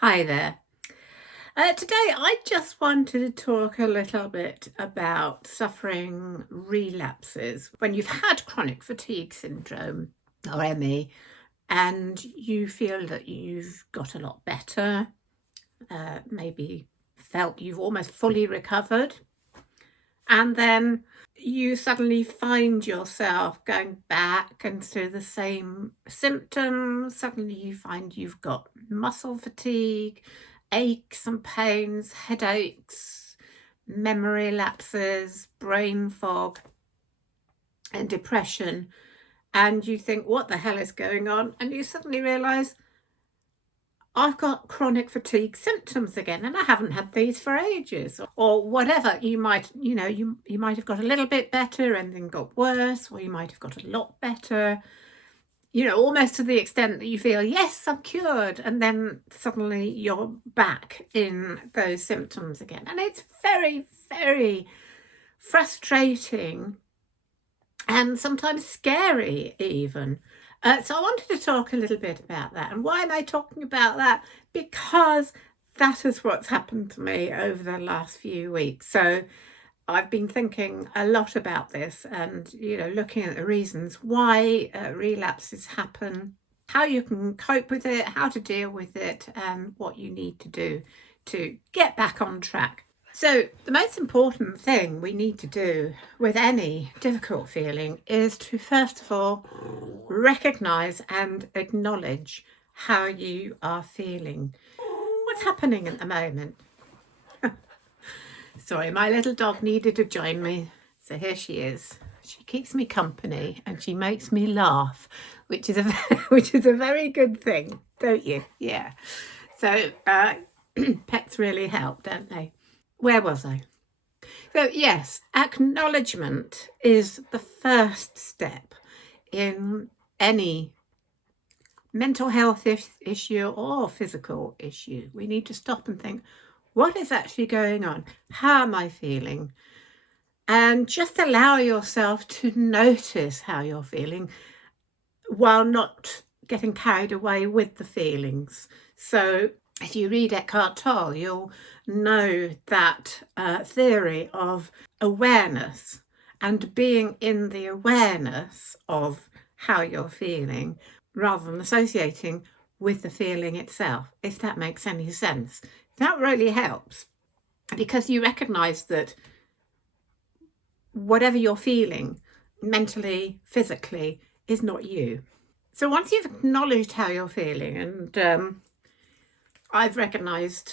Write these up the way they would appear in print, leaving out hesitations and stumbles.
Hi there. Today, I just wanted to talk a little bit about suffering relapses when you've had chronic fatigue syndrome or ME and you feel that you've got a lot better, maybe felt you've almost fully recovered, and then you suddenly find yourself going back into the same symptoms. Suddenly you find you've got muscle fatigue, aches and pains, headaches, memory lapses, brain fog, and depression. And you think, what the hell is going on? And you suddenly realize, I've got chronic fatigue symptoms again, and I haven't had these for ages, or whatever. You might, you might have got a little bit better and then got worse, or you might have got a lot better, almost to the extent that you feel, yes, I'm cured, and then suddenly you're back in those symptoms again. And it's very, very frustrating and sometimes scary even. So I wanted to talk a little bit about that. And why am I talking about that? Because that is what's happened to me over the last few weeks. So I've been thinking a lot about this and, looking at the reasons why relapses happen, how you can cope with it, how to deal with it, and what you need to do to get back on track. So the most important thing we need to do with any difficult feeling is to, first of all, recognize and acknowledge how you are feeling. What's happening at the moment? Sorry, my little dog needed to join me. So here she is. She keeps me company and she makes me laugh, which is a which is a very good thing, don't you? Yeah. So pets really help, don't they? Where was I? So yes, acknowledgement is the first step in any mental health issue or physical issue. We need to stop and think, what is actually going on? How am I feeling? And just allow yourself to notice how you're feeling while not getting carried away with the feelings. So if you read Eckhart Tolle, you'll know that theory of awareness and being in the awareness of how you're feeling rather than associating with the feeling itself, if that makes any sense. That really helps because you recognize that whatever you're feeling mentally, physically, is not you. So once you've acknowledged how you're feeling, and I've recognised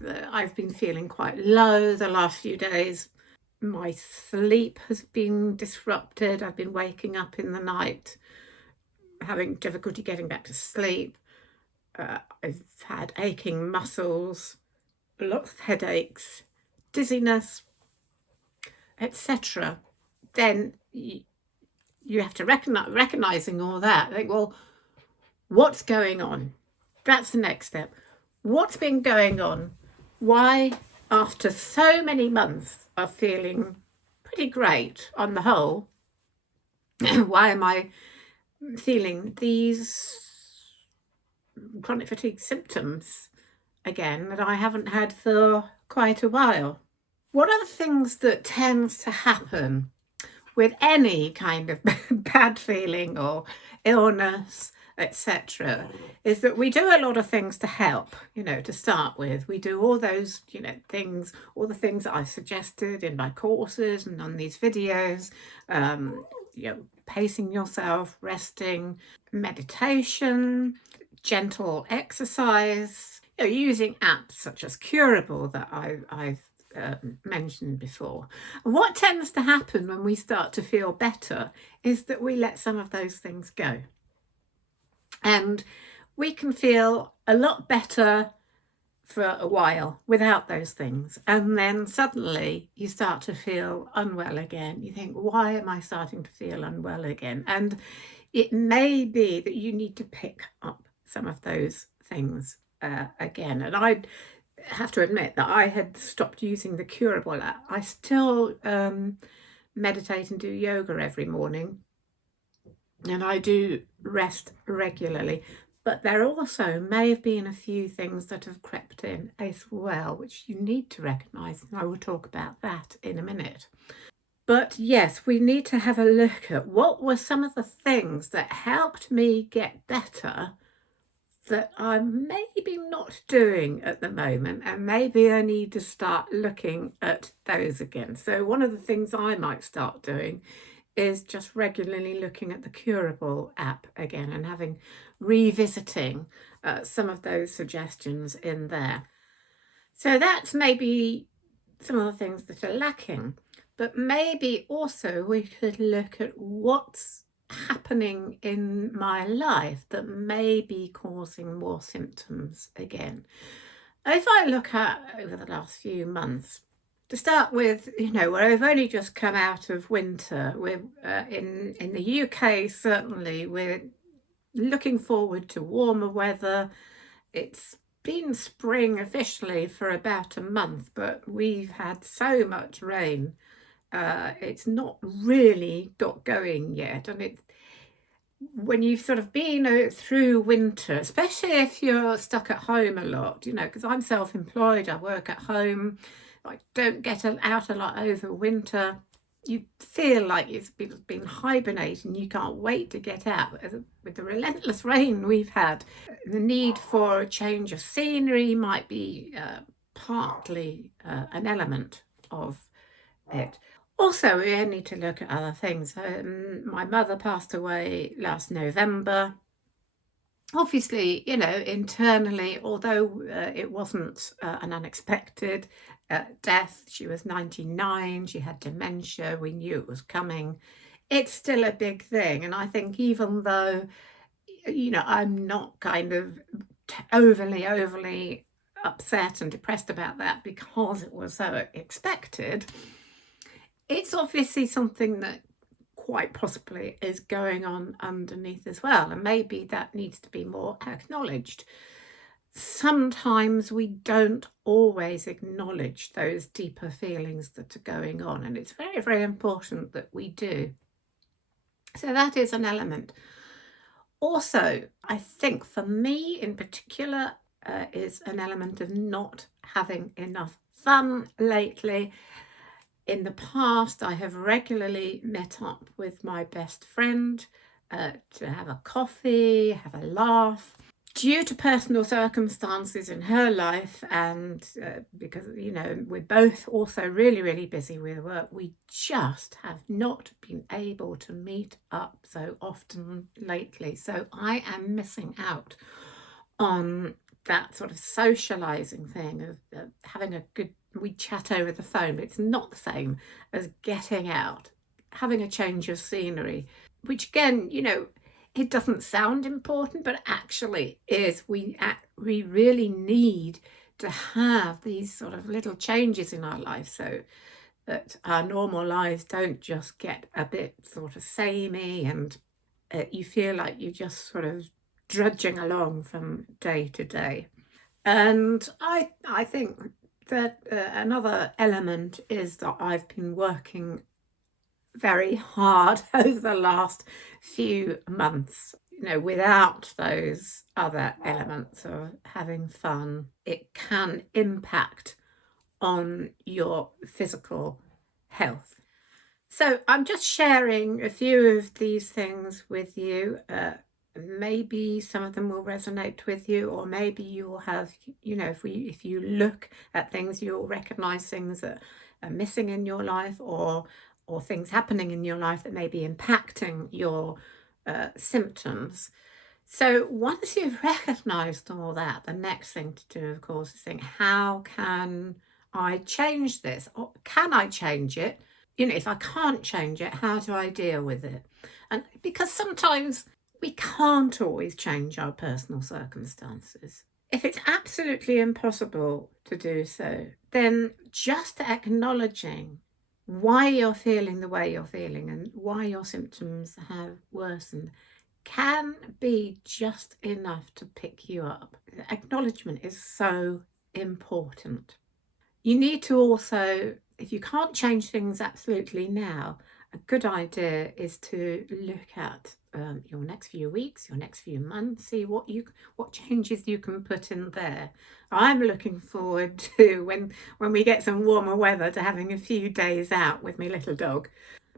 that I've been feeling quite low the last few days. My sleep has been disrupted. I've been waking up in the night, having difficulty getting back to sleep. I've had aching muscles, lots of headaches, dizziness, etc. Then you have to recognizing all that. Think, well, what's going on? That's the next step. What's been going on? Why, after so many months of feeling pretty great on the whole, why am I feeling these chronic fatigue symptoms again that I haven't had for quite a while? What are the things that tends to happen with any kind of bad feeling or illness, etc., is that we do a lot of things to help, to start with. We do all those, things, all the things that I've suggested in my courses and on these videos, pacing yourself, resting, meditation, gentle exercise, using apps such as Curable that I've mentioned before. And what tends to happen when we start to feel better is that we let some of those things go. And we can feel a lot better for a while without those things. And then suddenly you start to feel unwell again. You think, why am I starting to feel unwell again? And it may be that you need to pick up some of those things again. And I have to admit that I had stopped using the Curable app. I still meditate and do yoga every morning, and I do rest regularly, But there also may have been a few things that have crept in as well, which you need to recognise, and I will talk about that in a minute. But yes, we need to have a look at what were some of the things that helped me get better that I'm maybe not doing at the moment, and maybe I need to start looking at those again. So one of the things I might start doing is just regularly looking at the Curable app again and revisiting some of those suggestions in there. So that's maybe some of the things that are lacking. But maybe also we could look at what's happening in my life that may be causing more symptoms again. If I look at over the last few months, to start with, where I've only just come out of winter, we're in the UK, certainly, we're looking forward to warmer weather. It's been spring officially for about a month, but we've had so much rain. It's not really got going yet, and it's when you've sort of been through winter, especially if you're stuck at home a lot, because I'm self-employed, I work at home, I don't get out a lot over winter. You feel like you've been hibernating, you can't wait to get out. With the relentless rain we've had, the need for a change of scenery might be partly an element of it. Also, we need to look at other things. My mother passed away last November. Obviously, internally, although it wasn't an unexpected death, she was 99, she had dementia, we knew it was coming. It's still a big thing. And I think even though, I'm not kind of overly upset and depressed about that because it was so expected, it's obviously something that quite possibly is going on underneath as well, and maybe that needs to be more acknowledged. Sometimes we don't always acknowledge those deeper feelings that are going on, and it's very, very important that we do. So that is an element. Also, I think for me in particular, is an element of not having enough fun lately. In the past, I have regularly met up with my best friend to have a coffee, have a laugh. Due to personal circumstances in her life, and because, we're both also really, really busy with work, we just have not been able to meet up so often lately. So I am missing out on that sort of socializing thing of having a good, we chat over the phone, but it's not the same as getting out, having a change of scenery, which again, it doesn't sound important, but actually is. We really need to have these sort of little changes in our life so that our normal lives don't just get a bit sort of samey and you feel like you're just sort of drudging along from day to day. And I think that another element is that I've been working very hard over the last few months. Without those other elements of having fun, it can impact on your physical health. So I'm just sharing a few of these things with you. Maybe some of them will resonate with you, or maybe you will have, if you look at things, you'll recognize things that are missing in your life, or things happening in your life that may be impacting your symptoms. So once you've recognized all that, the next thing to do, of course, is think, how can I change this? Or can I change it? If I can't change it, how do I deal with it? And because sometimes we can't always change our personal circumstances. If it's absolutely impossible to do so, then just acknowledging why you're feeling the way you're feeling and why your symptoms have worsened can be just enough to pick you up. Acknowledgement is so important. You need to also, if you can't change things absolutely now, a good idea is to look at your next few weeks, your next few months. See what changes you can put in there. I'm looking forward to when we get some warmer weather to having a few days out with my little dog,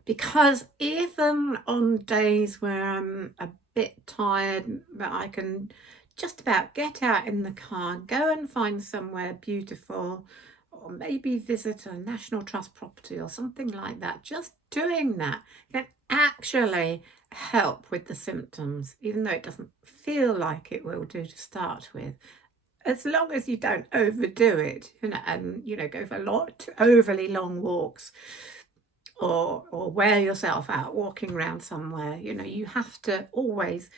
because even on days where I'm a bit tired, but I can just about get out in the car, go and find somewhere beautiful, or maybe visit a National Trust property or something like that. Just doing that can actually help with the symptoms, even though it doesn't feel like it will do to start with. As long as you don't overdo it, and go for overly long walks, or wear yourself out walking around somewhere. You have to always,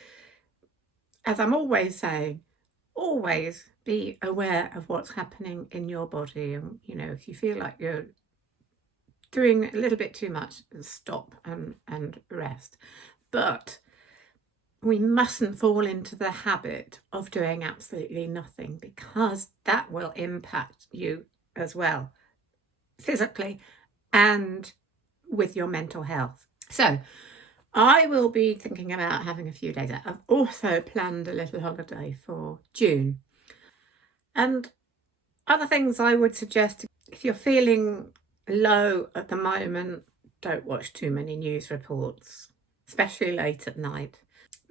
as I'm always saying, always be aware of what's happening in your body. And if you feel like you're doing a little bit too much, stop and rest. But we mustn't fall into the habit of doing absolutely nothing, because that will impact you as well, physically and with your mental health. So I will be thinking about having a few days out. I've also planned a little holiday for June. And other things I would suggest, if you're feeling low at the moment, don't watch too many news reports, especially late at night.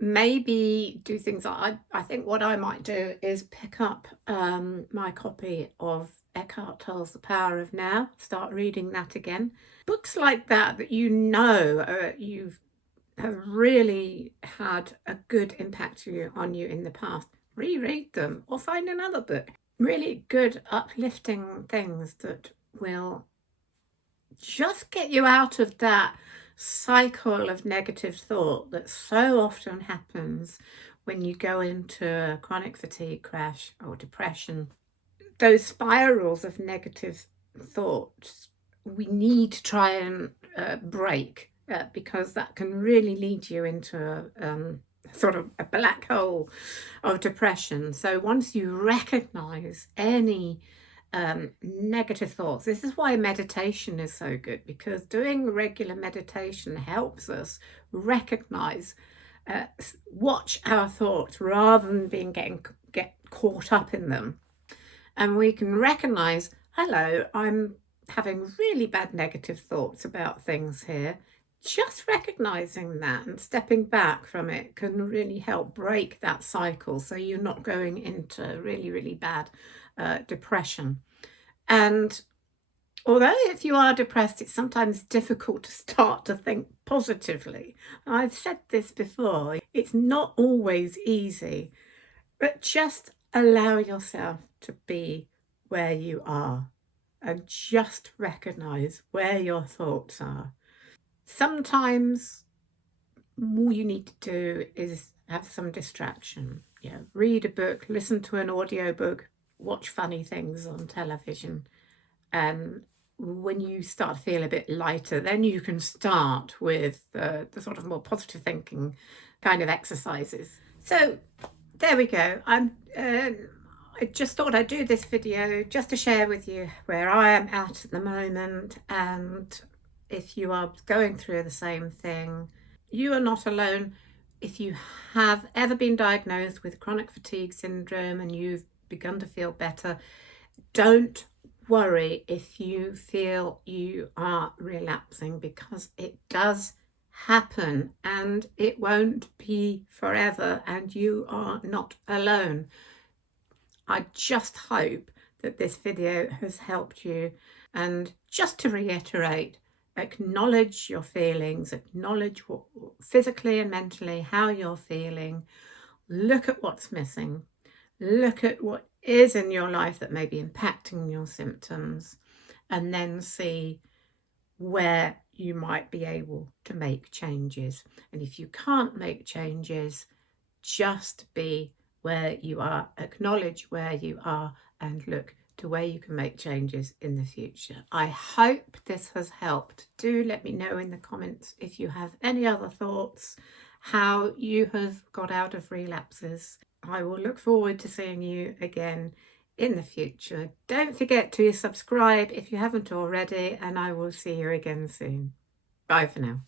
Maybe do things like, I think what I might do is pick up my copy of Eckhart Tolle's The Power of Now, start reading that again. Books like that you've have really had a good impact on you in the past, reread them or find another book. Really good uplifting things that will just get you out of that cycle of negative thought that so often happens when you go into a chronic fatigue crash or depression. Those spirals of negative thoughts we need to try and break, because that can really lead you into a sort of a black hole of depression. So once you recognize any negative thoughts, this is why meditation is so good, because doing regular meditation helps us recognize, watch our thoughts rather than get caught up in them. And we can recognize, hello, I'm having really bad negative thoughts about things here. Just recognizing that and stepping back from it can really help break that cycle, so you're not going into really, really bad depression. And although if you are depressed, it's sometimes difficult to start to think positively. I've said this before, it's not always easy, but just allow yourself to be where you are and just recognize where your thoughts are. Sometimes all you need to do is have some distraction. Read a book, listen to an audiobook, watch funny things on television. And when you start to feel a bit lighter, then you can start with the sort of more positive thinking kind of exercises. So there we go. I just thought I'd do this video just to share with you where I am at the moment. And if you are going through the same thing, you are not alone. If you have ever been diagnosed with chronic fatigue syndrome and you've begun to feel better, don't worry if you feel you are relapsing, because it does happen and it won't be forever, and you are not alone. I just hope that this video has helped you. And just to reiterate, acknowledge your feelings, acknowledge what physically and mentally how you're feeling. Look at what's missing. Look at what is in your life that may be impacting your symptoms, and then see where you might be able to make changes. And if you can't make changes, just be where you are, acknowledge where you are, and look to where you can make changes in the future. I hope this has helped. Do let me know in the comments if you have any other thoughts, how you have got out of relapses. I will look forward to seeing you again in the future. Don't forget to subscribe if you haven't already, and I will see you again soon. Bye for now.